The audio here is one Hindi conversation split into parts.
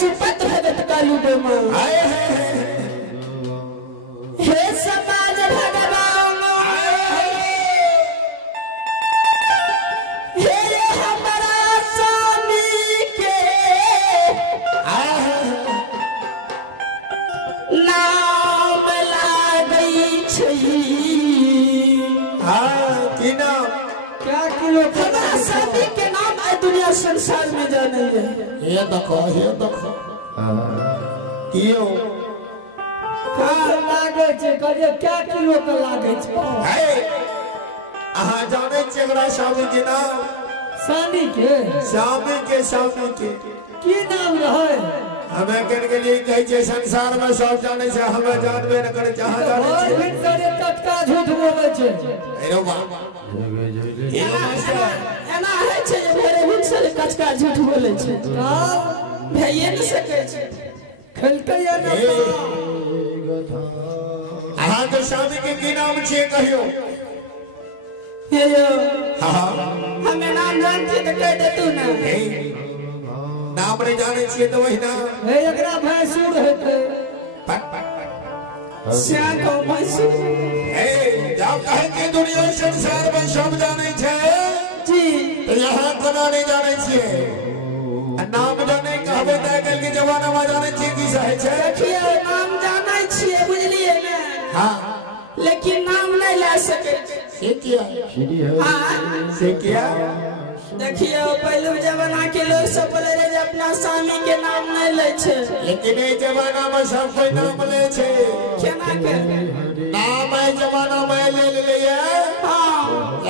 सुपत्र है कालू बेमा हे समाज भगवान हे रे हमारा स्वामी के नाम लागई छी की नाम क्या किलो हमारा स्वामी के नाम है दुनिया संसार में जाने है ये देखो कियो का लागे छे करिए क्या किलो का लागे छे है आहा जाने चेगरा स्वामी के नाम स्वामी के की नाम रहे हमें कन के लिए कहे छे संसार में सब जाने से हमें जानबे न करे जहां जाने छे फिर करे टटका झूठ बोले छे अरे वाह एना है छे मेरे भी से कचका झूठ बोले छे भैये न सके छे खलकै या ना आहा तो स्वामी के की नाम छे कहियो हे यो हां हमें नाम जानती तो कह दे तू ना नाम नहीं जाने छे तो वही ना हे एकरा भैंसुर हेते श्याम को भैंसुर ए जब कहे के दुनिया संसार में सब जाने छे जी तो यहाँ कोना नहीं जाने छे नाम जाने कहबे त कल के जमाना में जाने छे की सहे छे देखिए नाम जाने छिए बुझलिए ना हां लेकिन नाम नहीं ले सके से किया हां से किया देखिए पहले जमाना के लोग सब बोले रहे जे अपना स्वामी के नाम नहीं ले छे लेकिन ए जमाना में सब कोई नाम ले छे केना के नाम ए जमाना में ले लिए हां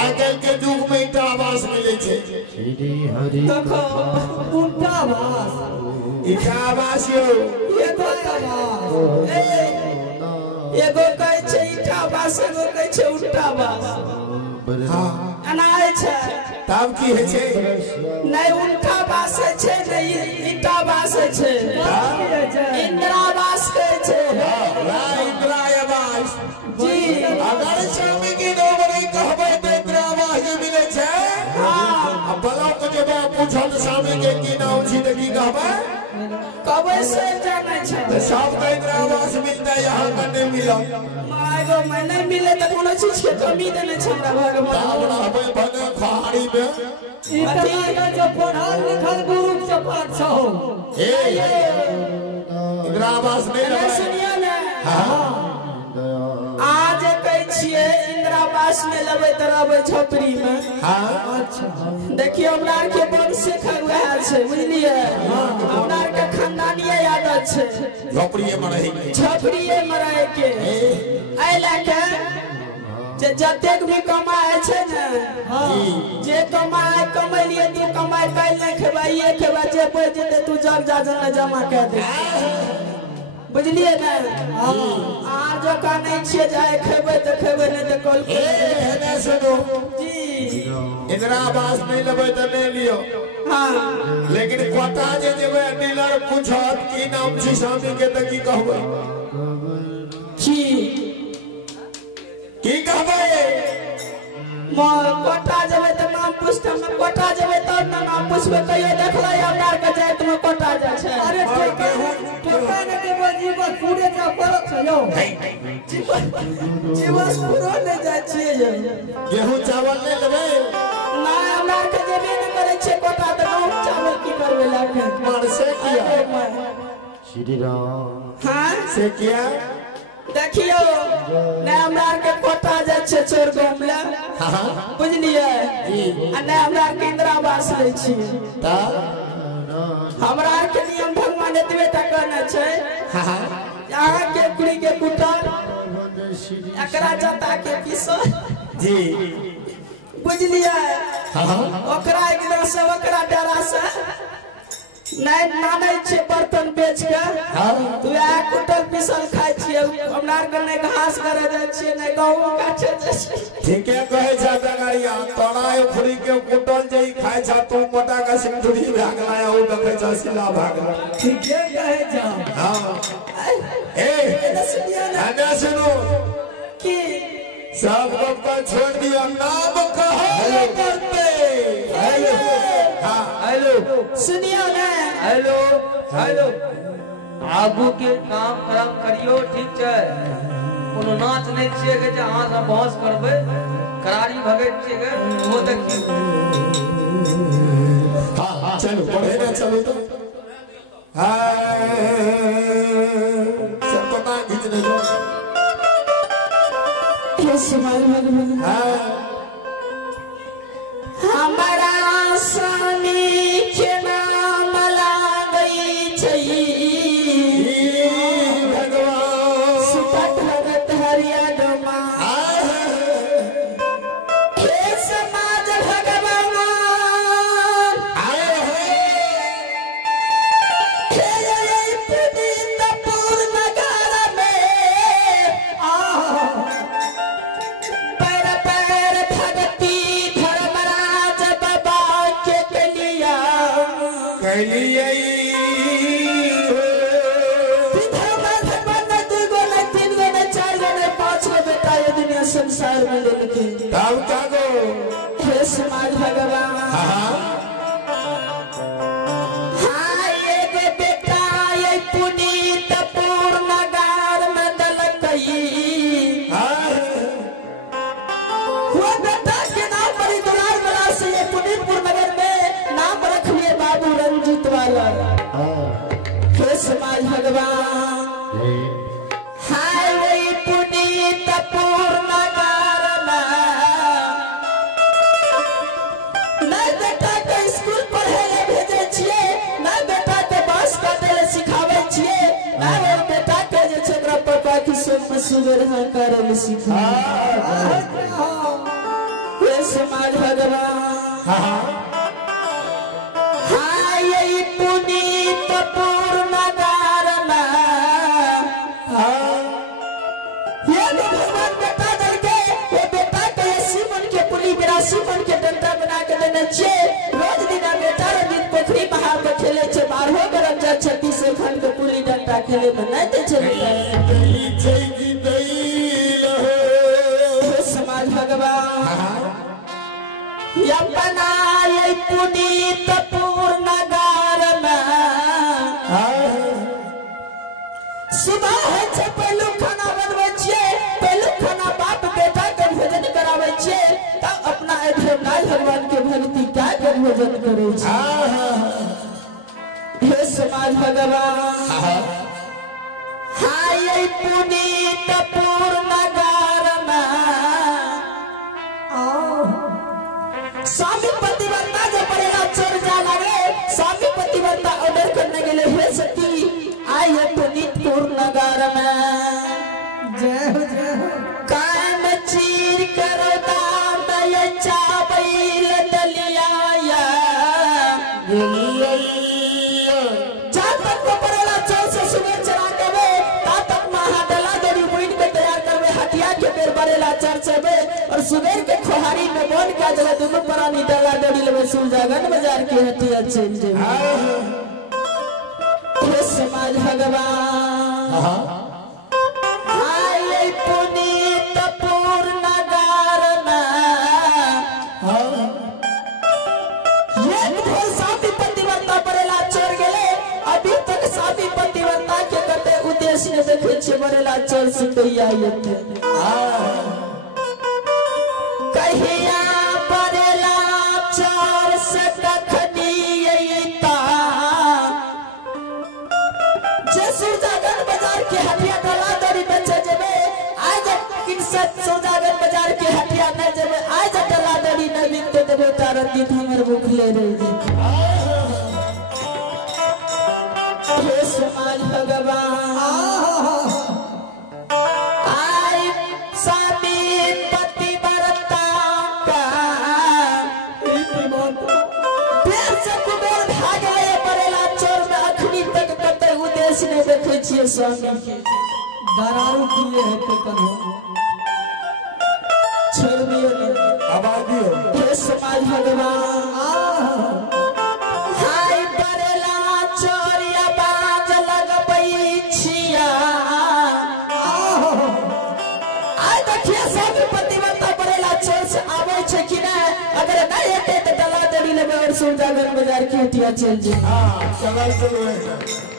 आजकल के युग में इटा आवास मिले छे देखो उल्टा आवाज इटा आवास यो ये तो आवाज एगो कहै छे इटा आवाज एगो कहै छे उल्टा आवाज हां एना है छे तब की है छे नहीं उल्टा आवाज छे नहीं इटा आवाज छे इंदिरा आवास कहै छे इंदिरा आवास जी अगर स्वामी की नौकरी कहबे तो इंदिरा आवास मिले छे हां अब बलाओ को जब पूछल स्वामी के की नाम छी त की कहबे कबे से जाने छे तो सब को इंदिरा आवास मिलता यहाँ का नहीं मिला मायगो मैं नहीं मिले तो कोनो चीज के कमी देने छे हमरा भगवान हमरा हमें बने खहाड़ी में इतना जो पढ़ल लिखल गुरु चपाट छो ए इंदिरा आवास नहीं अरे रहे सुनिए ना हां आज कहै छिए इंदिरा आवास में लेबै त रहबै छपरी में हां अच्छा देखिए हमरा के वंश से हुआ है बुझलिए हमरा के खानदानीय आदत छे झोपड़िए में रही छपरीए में रहे के आई लाके जे जतेक भी कमाए छे ना जे कमाए कमैलिए तू कमाई काल नहीं खेबाइए खेबा जे पे जेते तू जग जाजन जमा कर दे बुझलिए ना आर जो का नहीं छे जाए खेबे तो खेबे नहीं तो कल ए ने सुनो जी इंदिरा आवास नहीं लेबे तो नहीं लियो हां लेकिन कोटा जे देबे डीलर पूछत की नाम छी स्वामी के त की कहबे जी की कहबे कोटा जबे तो नाम पूछते में कोटा जबे तो नाम पूछबे कहियो देखलै हमरा के जाय तुम कोटा जा छे अरे टोका ने देबो जीवन पूरे जा परत छ यो जीवन पूरा ले जाय छिए यो गेहूं चावल नहीं लेबे ना हमरा के जेबे न करे छे कोटा त गेहूं चावल की करबे लाके मन से किया श्री राम हां से किया देखियो ने हमरा के कोटा जा छे चोर गमला हां बुझलिए जी आ ने हमरा के इंदिरा आवास ले छी त हमरा के नियम भगवान एतबे तक कहना छै हां यहाँ के कुड़ी के कुटा एकरा जता के पीसो जी बुझलिए हां ओकरा एकदम से ओकरा डरा से नहीं माने छे बर्तन बेच के तू आ कुटल पिसल खाइ छिए हमरा के नहीं घास करे जाय छिए नहीं गहूं काटे जाय छिए ठीके कहे छ डगरिया तोरा उखड़ी के कुटल जई खाय छ तू मोटा का सिंधुरी भागला ओ देखे छ सिला भागला ठीके कहे जा हां ए सुनिए ना आना सुनो कि सब लोग को छोड़ दिया नाम कहो करते हेलो सुनियो ना हेलो हेलो आगू के काम खराब करियो ठीक है कोनो नाच नहीं छिए के जे अहाँ सब बहस करबे करारी भगत छिए के वो देखियो हां चलो पढ़े ना चलो तो सर पता खींचने दो हे समाज भगवान हमारा स्वामी के नाम लागई छई भगवान सुपट भगत हरिया डोमा हे समाज भगवान आए हे पुनीत पूर्ण नगर में पैर पैर भगती धर्मराज बाबा के कलिया कहलिए संसार में लेके तब का गो हे समाज भगवान हां हाय ये बेटा ये पुनीत पूर्ण नगर में दलकई वो बेटा के नाम पर दुलार बना से ये पुनीत पूर्ण नगर में नाम रख लिए बाबू रंजीत वाला हे समाज भगवान हाय वही पुनीत पूर्ण नगर में नहीं बेटा के स्कूल पढ़े ले भेजे छिए ना बेटा के बस काटे ले सिखावे छिए ना वो बेटा के जे छेकरा पापा की सोच में सुगर हां करे ले सिखा हे समाज भगवान हाय ये पुनीत पूर्ण नगर में ये भगवान बेटा दल के वो बेटा के 80 मन के पुली 82 मन के डंडा बना के देने छे रोज दिना बेटा रंजीत पोखरी महार में खेले छे 12 गरम जा 36 खंड के पुली डंडा खेले में नहीं दे छे हे समाज भगवान अपना ये पुनीत पूर्ण नगर में सुबह है छे पहलू खाना बनवे छिए पहलू खाना बाप बेटा के भोजन करावे छिए तब अपना नाय भगवान के भक्ति का के भोजन करे छी हे समाज भगवान हाय ये पुनीत पूर्ण नगर में स्वामी पतिव्रता जो पड़ेगा चोर जा लगे स्वामी पतिव्रता ऑर्डर करने के लिए हे सती आई है पुनीत पूर्ण नगर में जय हो कायम चीर करो दाम ये चावल दलिया जब तक को पड़ेगा चोर से सुबह चला के वे तब तक महा डला दड़ी मुइन के तैयार करवे हटिया के बेर बड़ेला चर्चबे और सुबह के खोहारी में बोल का जगह दोनों परानी डला दड़ी लेवे सुरजागन बाजार के हटिया चल जे हे समाज भगवान हाय पुनीत पूर्ण नगर में ये भोर साथी पतिव्रता परेला चोर गेले अभी तक साथी पतिव्रता के कते उद्देश्य ने देखे छे बरेला चोर सुतैया येते कहिया बरेला चोर से कखनी येता सुरजागन बाजार के हटिया डला दड़ी बेचे जेबे आज किनसत सुरजागन बाजार के हटिया न जेबे आज डला दड़ी न बिकते देबे तारा दिन हमर भूखले रह जी हे समाज भगवान आई स्वामी पतिव्रता का देर से कुबेर भाग गए परेला चोर में अखनी तक कते उद्देश्य ने देखे छिए स्वामी के दरारू किए है तो करो छोड़ दियो ने आबादी हो हे समाज भगवान हाय परेला चोरिया बाज लगबई छिया आई देखिए स्वामी पतिव्रता परेला चोर से आवे छे कि ना अगर नहीं हेते तो डला दड़ी लेबे और सुजागर बाजार की हटिया चल जाए। हाँ चल चलो